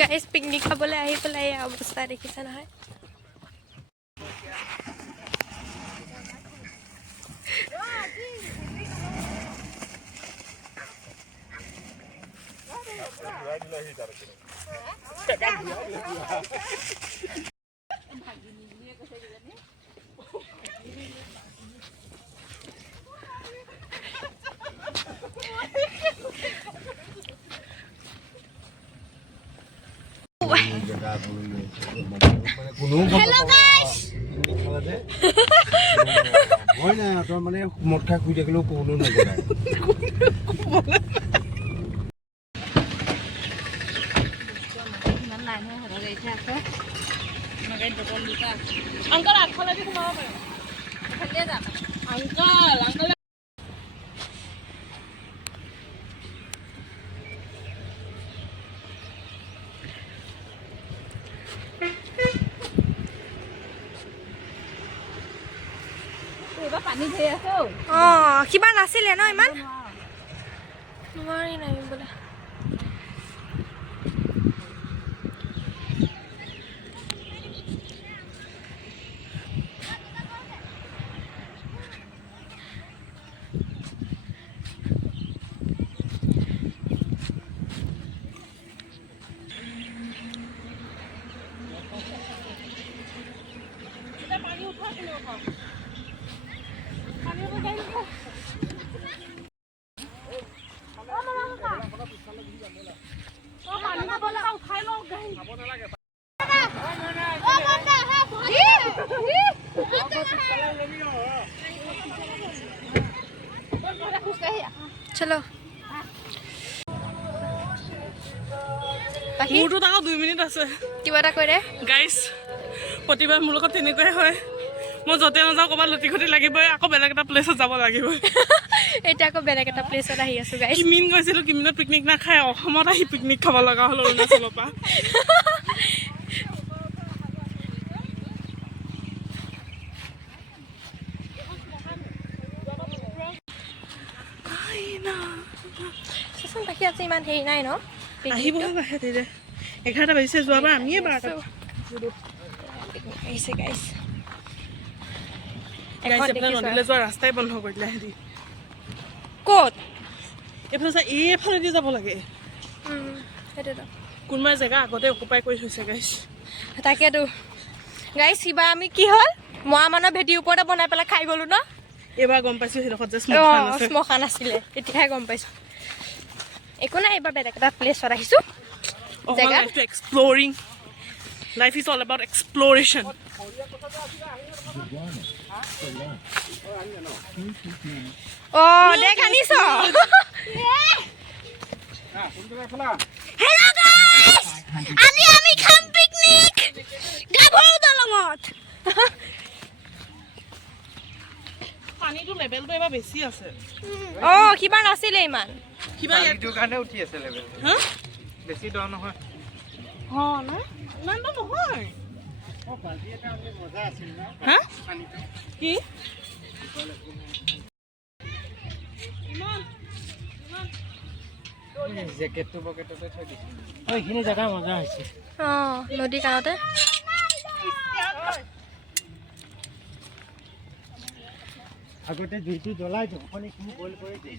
Guys picnic খাবলৈ আহি পেলাই এই অৱস্থা দেখিছে নহয়। Hello guys. Moi na to mane mot kha khui deklo kono na jara. Uncle akhale bhi khumao pare. Khande ja. Uncle. কিবা নাছিলে ন ইমান নোৱাৰি নাই বোলে। চলো মোৰটো তাকো 2 মিনিট আছে কিবা এটা কৈ দে গাইস। প্ৰতিবাৰ মোৰ লগত তেনেকুৱাই হয়, মই য'তে নাযাওঁ ক'ৰবাত লুটি খুটি লাগিবই, আকৌ বেলেগ এটা প্লেছত যাব লাগিব। এতিয়া আকৌ বেলেগ এটা প্লেছত আহি আছো গাইস। কিমিন গৈছিলোঁ, কিমিনত পিকনিক নাখাই অসমত আহি পিকনিক খাব লগা হ'ল অৰুণাচলৰ পৰা। বাকী আছে ইমান হেৰি নাই ন, আহিবহে লাহে ধীৰে। 11টা বাজিছে, যোৱাবাৰ আমিয়ে 12টা আহিছে গাইছ। নদীলৈ যোৱা ৰাস্তাই বন্ধ কৰি দিলে হেৰি। ক'ত এইফালে এইফালেদি যাব লাগে। সেইটোতো কোনোবাই জেগা আগতে অকুপাই কৰি থৈছে গাইছ। তাকেতো গাইছ, কিবা আমি কি হ'ল মৰা মানৰ ভেটিৰ ওপৰতে বনাই পেলাই খাই গ'লো ন। এইবাৰ গম পাইছোঁ সেইডোখৰত যে শ্মশান আছিলে, এতিয়াহে গম পাইছোঁ। একো নাই, এইবাৰ বেলেগ এটা প্লেছত আহিছোঁ। Life to exploring. Life is all about exploration. দেখ আনিছ। হেল্ল গাইস, আজি আমি খাম পিকনিক গাভৰু দলঙত। পানীটো লেভেলটো এবাৰ বেছি আছে। কিবা নাছিলে ইমান, কিবা এইটো কাৰণে উঠি আছে লেভেল। হা বেছি দ নহয়। না ইমান দ নহয়। পানী এটা আমি মজা আছিল না। হা পানীটো কি জেকেটটো পকেটতে থৈ দিছো। এইখিনি জেগা মজা হৈছে। নদী কাণতে আগতে জুইটো জ্বলাই দিওঁ, অকণিখিনি বইল কৰি দিওঁ।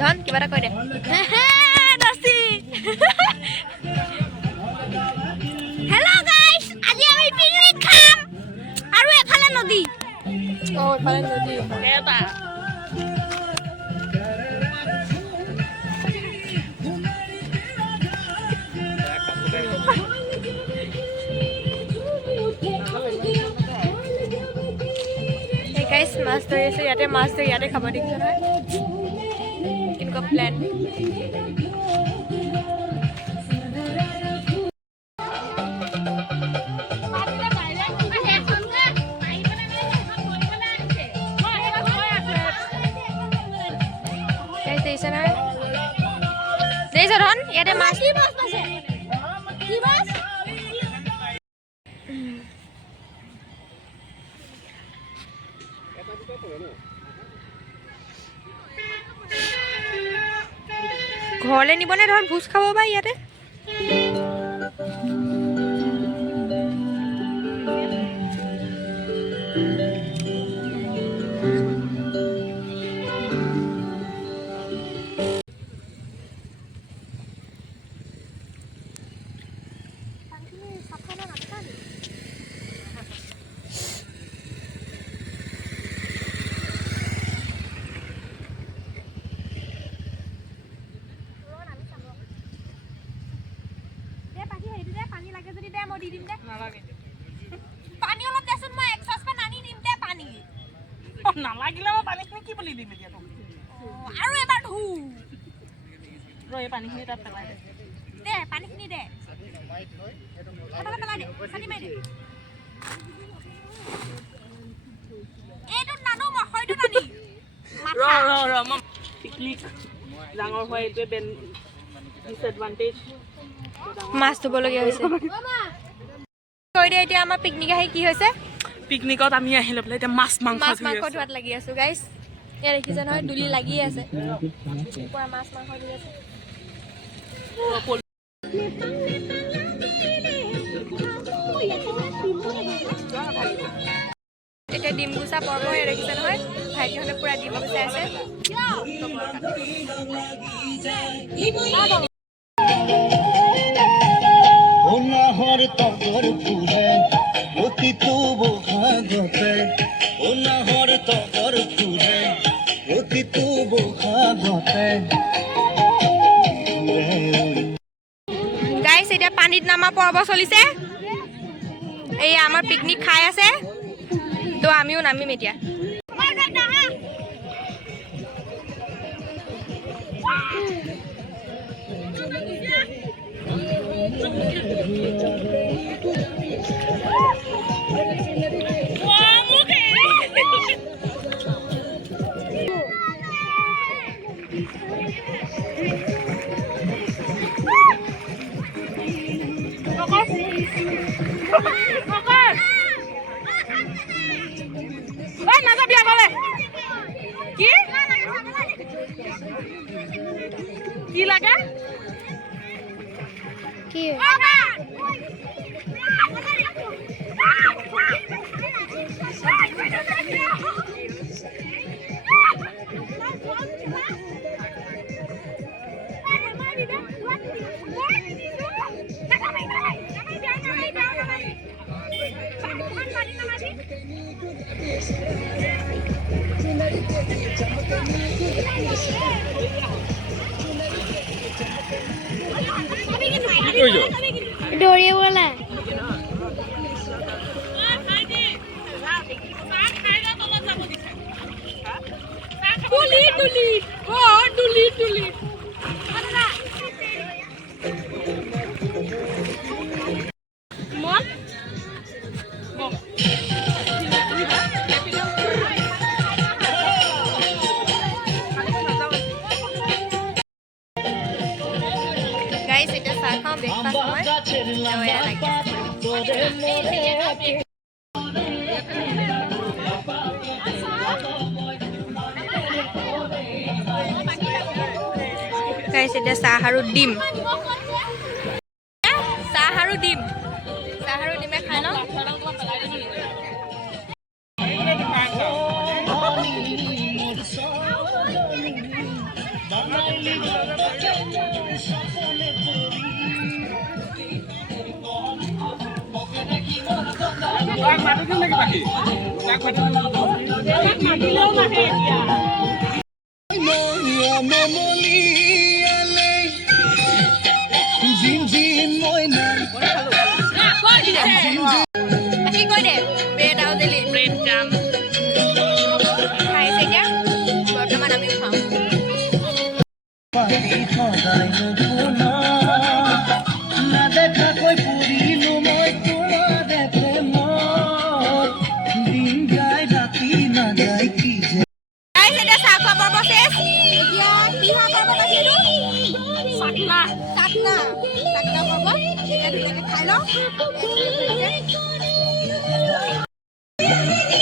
ধন কিবা এটা কৈ দে। হেল্ল গাইস, আজি আমি পিকনিক খাম আৰু এফালে নদী। এফালে নদী এটা গাইছ মাছ ধৰি আছোঁ ইয়াতে মাছ ধৰি ইয়াতে খাব দেখিছোঁ নহয় কেনেকুৱা প্লেন ইয়াতে মাছ ঘৰলৈ নিবনে ধৰক ভোজ খাব বা ইয়াতে পানী অলপ দেচোন মই এক সসপেন আনি দিম দে পানী নালাগিলে মই পানীখিনি কি বুলি দিম এতিয়া আৰু এবাৰ ধু এই পানীখিনি তাত পেলাই দে পানীখিনি দে পেলাই দে পানী মাৰি দে এইটো নানো মই হয়তো নানি ৰ পিকনিক ডাঙৰ হোৱা এইটোৱে ডিসএডভান্টেজ মাছ ধুবলগীয়া হৈছে কৈ দে এতিয়া আমাৰ পিকনিক আহি কি হৈছে পিকনিকত আমি আহিলে বোলে এতিয়া মাছ মাংস ধোৱাত লাগি আছো গাইছ ইয়াত দেখিছে নহয় দুলি লাগি আছে পুৰা মাছ মাংস ধুই আছে এতিয়া ডিম গুচা পৰ্ব ইয়াত দেখিছে নহয় ভাইটিহঁতে পুৰা ডিম গুচাই আছে ওনাহৰ তগৰ ফুলে অতি তো বহাগতে ওনাহৰ তগৰ ফুলে অতি তো বহাগতে গাইছ এতিয়া পানীত নামা পৰ্ব চলিছে এই আমাৰ পিকনিক খাই আছে তো আমিও নামিম এতিয়া নাযাবি আগলে কি লাগে কি দৌৰিবলৈ তুলি গাইছ এতিয়া চাহ খাওঁ ব্ৰেকফাষ্ট সময় এয়া লাগি গাইছ এতিয়া চাহ আৰু ডিম ডিমে খাই ন কি কৈ দে ব্ৰেড আৰু জেলি ব্ৰেড জাম পাতি সদায় নুশুনা নেদেখাকৈ পৰিলো মই তোমাৰে প্ৰেমত দিন যায় ৰাতি নাযায় কি যে গাইছ এতিয়া চাহ খোৱা পৰ্ব শেষ এতিয়া বিহা পৰ্ব বাকীটো চাকনা চাকনা চাকনা পৰ্ব এতিয়া ধুনীয়াকৈ খাই লওঁ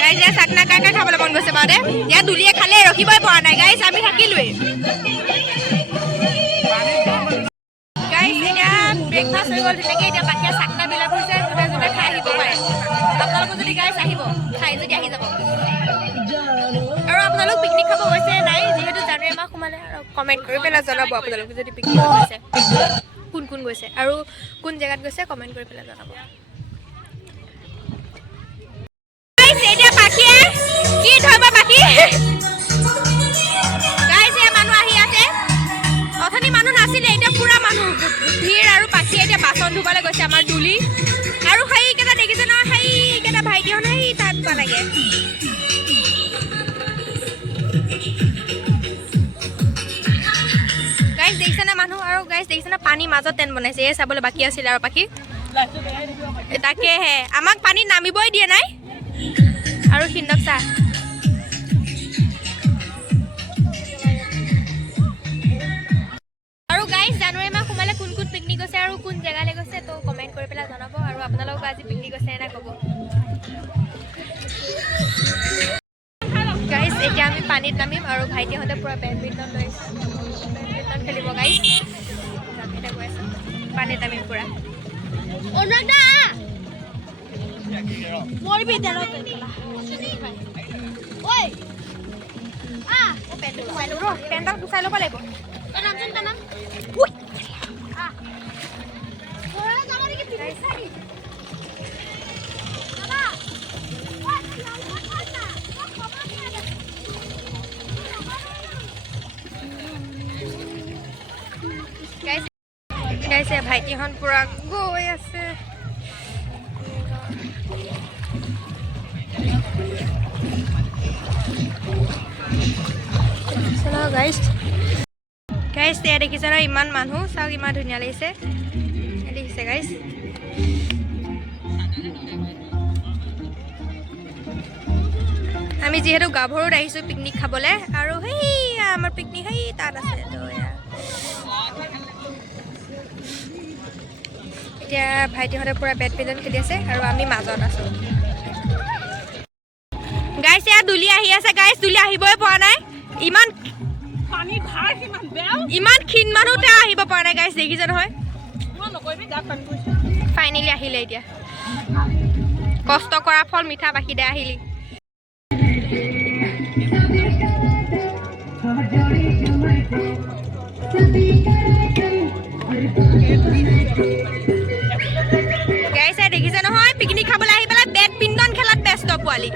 গাইছ এতিয়া চাকনা কাই কাই খাবলৈ মন গৈছে বাৰু দে এতিয়া দুলিয়ে খালে ৰখিবই পৰা নাই গাইছ আমি থাকিলোৱেই গাইছ এতিয়া ব্ৰেকফাষ্ট হৈ গ'ল ধুনীয়াকৈ এতিয়া বাকীয়া চাকনাবিলাক হৈছে যোনে যোনে খাই আহিব পাৰে আপোনালোকে যদি গাইছ আহিব খাই যদি আহি যাব আৰু আপোনালোক পিকনিক খাব গৈছে নাই যিহেতু জানুৱাৰী মাহ সোমালে আৰু কমেণ্ট কৰি পেলাই জনাব আপোনালোকে যদি পিকনিক গৈছে কোন কোন গৈছে আৰু কোন জেগাত গৈছে কমেণ্ট কৰি পেলাই জনাব এতিয়া পাখিয়ে কি ধৰিব পাখি গাইছ এতিয়া মানুহ আহি আছে অথনি মানুহ নাছিলে এতিয়া পুৰা মানুহ ভিৰ আৰু পাখিয়ে এতিয়া বাচন ধুবলৈ গৈছে আমাৰ দুলি আৰু সেইকেইটা দেখিছে নহয় সেইকেইটা ভাইটিহঁত সেই তাত পালেগে গাইছ দেখিছে না মানুহ আৰু গাইছ দেখিছে না পানী মাজত টেণ্ট বনাইছে এই চাবলৈ বাকী আছিল আৰু পাখি তাকেহে আমাক পানীত নামিবই দিয়ে নাই আৰু সিন্দক চাহ আৰু গাইছ জানুৱাৰী মাহ সোমালে কোন কোন পিকনিক গৈছে আৰু কোন জেগালৈ গৈছে তো কমেণ্ট কৰি পেলাই জনাব আৰু আপোনালোকক আজি পিকনিক গৈছে নে ক'ব গাইছ এতিয়া আমি পানীত নামিম আৰু ভাইটিহঁতে পুৰা বেডমিণ্টন লৈ আহিছে বেডমিণ্টন খেলিব গাইছ আমি এতিয়া গৈ আছোঁ পানীত নামিম পুৰা অনুৰাগদা মোৰ বিদ্যালয়ত ঐ পেণ্টটো সোমাই ল'ব ৰ পেণ্টক গুচাই ল'ব লাগিব নামচোন তাৰ নাম গাইছে ভাইটিহঁত পুৰা গৈ আছে গাইছ গাইছ এতিয়া দেখিছে ন ইমান মানুহ চাওক ইমান ধুনীয়া লাগিছে দেখিছে গাইছ আমি যিহেতু গাভৰুত আহিছোঁ পিকনিক খাবলৈ আৰু সেই আমাৰ পিকনিক সেই তাত আছে তো এতিয়া ভাইটিহঁতে পুৰা বেডমিণ্টন খেলি আছে আৰু আমি মাজত আছোঁ গাইছ এয়া দুলি আহি আছে গাইছ দুলি আহিবই পৰা নাই ইমান ক্ষীণ মানুহ তেওঁ আহিব পৰা নাই গাইছ দেখিছে নহয় ফাইনেলি আহিলে এতিয়া কষ্ট কৰা ফল মিঠা বাকী দে আহিলি গাইছে দেখিছে নহয় পিকনিক খাবলৈ আহি পেলাই বেডমিণ্টন খেলাত ব্যস্ত পোৱালি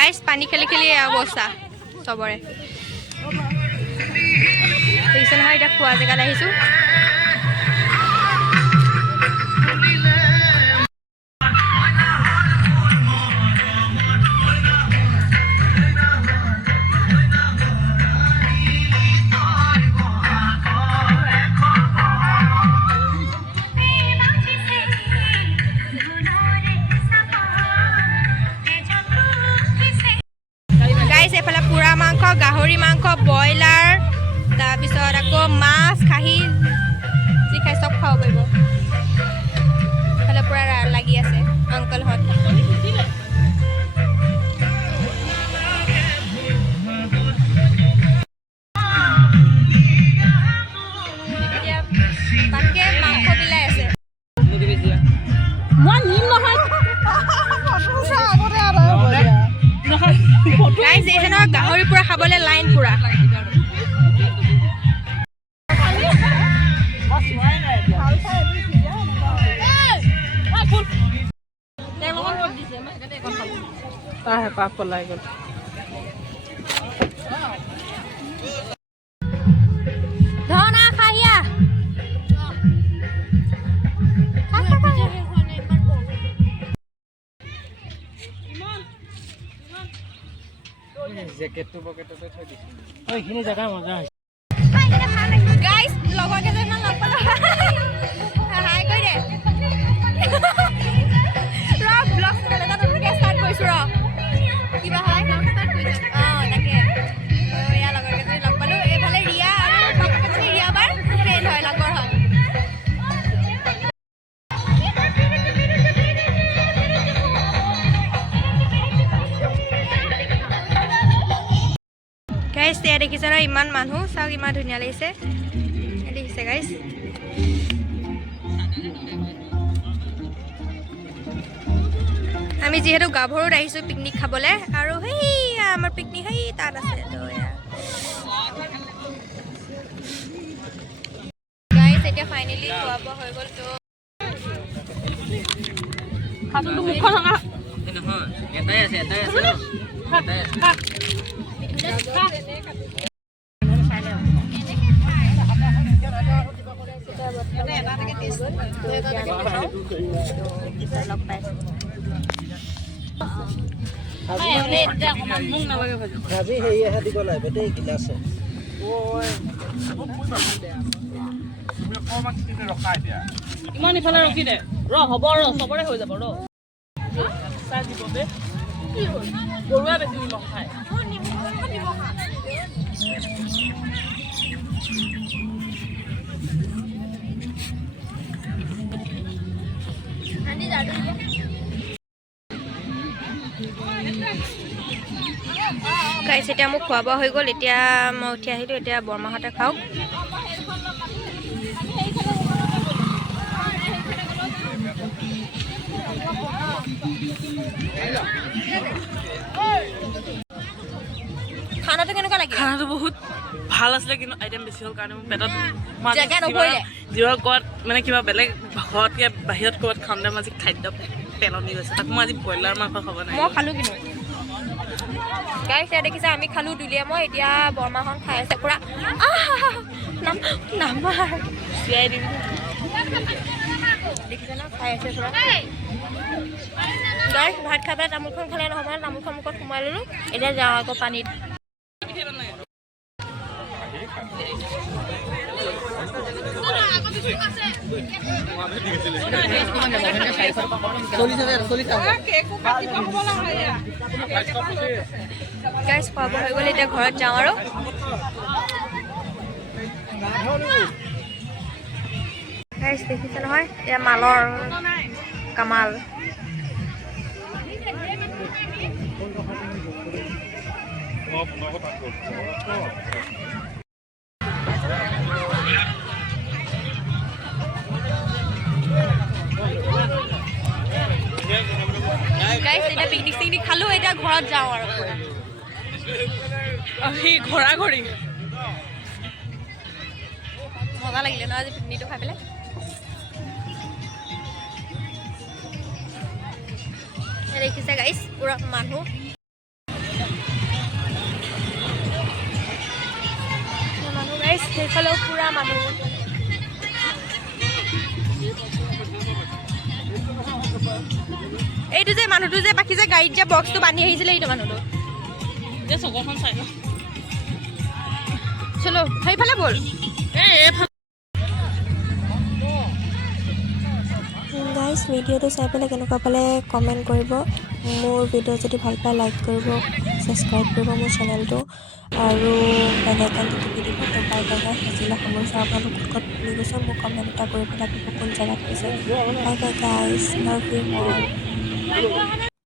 গাইছ পানী খেলি খেলি অৱস্থা চবৰে দেখিছে নহয় এতিয়া খোৱা জেগাত আহিছোঁ এইফালে পোৰা মাংস গাহৰি মাংস ব্ৰইলাৰ তাৰপিছত আকৌ মাছ খাহী যি খাই চব খাব পাৰিব এইফালে পূৰা লাগি আছে আংকলহঁত তাতকৈ মাংস বিলাই আছে মই নিম নহয় গাইজ এইজনৰ গাহৰি পুৰা খাবলৈ লাইন পুৰা তাৰ হেঁপাহ পলাই গ'ল ধনা খাহিয়া জেকেটটো পকেটতে থৈ দিছোঁ এইখিনি জেগা মজা হৈছে গাইজ লগৰ কেইজনমান লগ পালোঁ হাই কৰি দে ৰ ব্লগ নতুনকৈ ষ্টাৰ্ট কৰিছোঁ ৰ কিবা হয় অঁ তাকে ইয়াৰ লগৰ কেইজনী লগ পালোঁ এইফালে ৰিয়া আৰু কেইজনী ৰিয়া বাৰ ফ্ৰেণ্ড হয় লগৰ হয় গাইজ এয়া দেখিছে ন ইমান মানুহ চাওক ইমান ধুনীয়া লাগিছে দেখিছে গাইজ আমি যিহেতু গাভৰুত আহিছোঁ পিকনিক খাবলৈ আৰু সেই আমাৰ পিকনিক সেই তাত আছে গাইজ এতিয়া ফাইনেলি খোৱা বোৱা হৈ গ'ল তো হাততো মুখখন ৰঙা নহয় এটাই আছে লগ পাইছোঁ ভাবি সেয়েহে দিব লাগিব দেই গিলাচে ইমান ইফালে ৰখি দে হ'ব চবৰে হৈ যাব চাই দিব দে কি হ'ল গৰুৱে বেছি নিমখ খায় গাইজ এতিয়া মোক খোৱা বোৱা হৈ গ'ল এতিয়া মই উঠি আহিলোঁ এতিয়া বৰমাহঁতে খাওক খানাটো কেনেকুৱা লাগিল খানাটো বহুত ভাল আছিলে কিন্তু আইটেম বেছি হ'ল কাৰণে মোৰ পেটত জেগা নভৰিলে জিৰৰ ক'ৰবাত মানে কিবা বেলেগ ঘৰতকৈ বাহিৰত ক'ৰবাত খাওঁতে আজি খাদ্য পেলনি গৈছে তাক মই আজি ব্ৰইলাৰ মাংস খাব নাই মই খালোঁ কিন্তু গাইজ এতিয়া দেখিছে আমি খালোঁ দুলীয়া মই এতিয়া বৰমাখন খাই আছে পূৰা নামাৰ চিয়াই দিম দেখিছে ন খাই আছে পূৰা গাইজ ভাত খাই পেলাই তামোলখন খালে নহ'ব তামোলখন মুখত সোমাই ল'লোঁ এতিয়া যাওঁ আকৌ পানীত গাইজ খোৱা বোৱা হৈ গ'ল এতিয়া ঘৰত যাওঁ আৰু গাইজ দেখিছে নহয় এয়া মালৰ কামাল গাইজ এতিয়া পিকনিক চিকনিক খালোঁ এতিয়া ঘৰত যাওঁ আৰু সি ঘৰা ঘৰি মজা লাগিলে ন আজি পিকনিকটো খাই পেলাই দেখিছে গাইজ পুৰা মানুহ এইফালেও পুৰা মানুহ এইটো যে মানুহটো যে বাকী যে গাড়ীত যে বক্সটো বান্ধি আহিছিলে এইটো মানুহটো যে চকৰখন চাই লওঁ চলো সেইফালে ব'ল গাইজ ভিডিঅ'টো চাই পেলাই কেনেকুৱা পালে কমেণ্ট কৰিব মোৰ ভিডিঅ' যদি ভাল পায় লাইক কৰিব ছাবস্ক্ৰাইব কৰিব মোৰ চেনেলটো আৰু বেল আইকনটো টিপি দিব তো বাই বাই গাইজ আজিলৈ সামৰিছোঁ আপোনালোক ক'ত শুনি গৈছে মোক কমেণ্ট এটা কৰি পেলাই কোন জেগাত গৈছে bye bye guys love you all